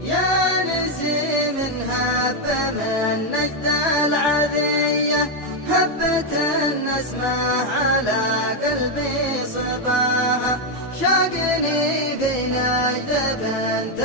يا نسيم هب من نجد العذية، هبت النسمة على قلبي صباها، شاقني في نجد بنت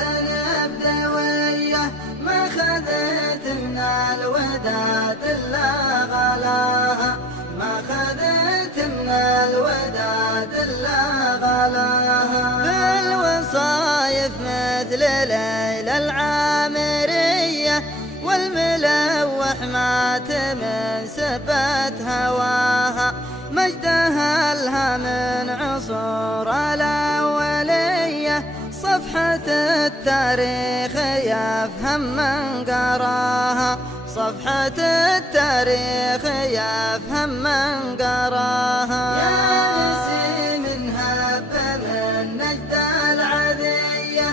بدوية، ما خذت من الوداد إلا غلاها، ما خذت من الوداد إلا غلاها. بالوصايف مثل ليلى العامرية، والملوح مات من سبت هواها، مجدها لها من عصور الأولية، صفحة التاريخ يفهم من قراها، صفحة التاريخ يفهم من قراها. يا نسيم هب من نجد العذية،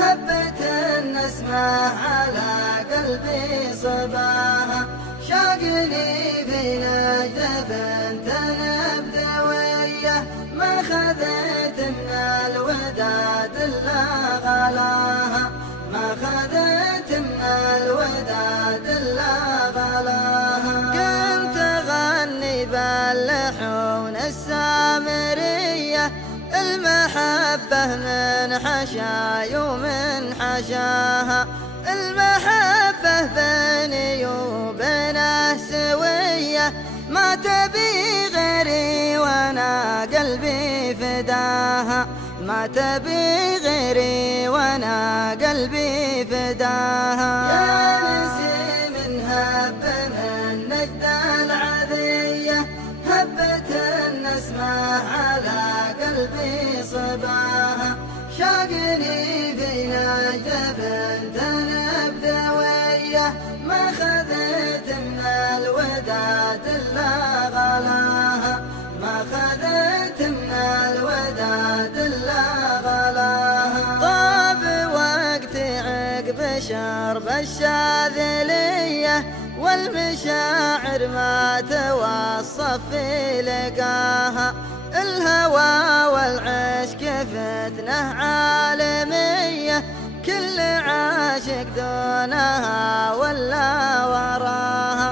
هبت النسمة على قلبي صباها، شاقني في نجد بنت بدوية، ما خذت من الوداد إلا غلاها، ما خذت من الوداد إلا غلاها. كنت أغني باللحون السامرية، المحبة من حشاي ومن حشاها، المحبة بيني وبينه سوية، ما تبي غيري وانا قلبي فداها، ما تبي غيري وانا قلبي فداها. يا نسيم هب من نجد العذية، هبت النسمة على قلبي صباها، شاقني في نجد بنت بدوية، ما خذت من الوداد إلا غلاها، ما خذت من الوداد إلا غلاها. طاب وقت عقب شرب الشاذلية، والمشاعر ما توصف في لقاها، الهوى والعشق فتنة عالمية، كل عاشق دونها ولا وراها،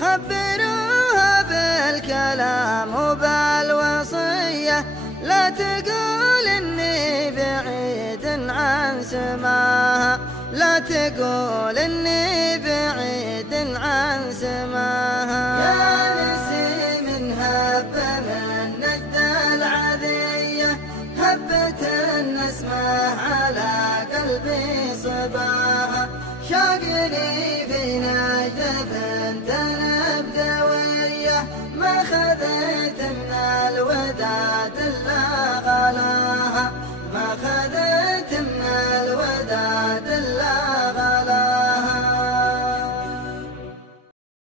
خبروها بالكلام وبالوصية، لا تقول إني بعيد عن سماها، لا تقول إني بعيد عن سماها. يا نسيم هب من نجد العذية، هبت النسمة على قلبي صباها، شاقني في نجد بنت بدوية، ما خذت من الوداد إلا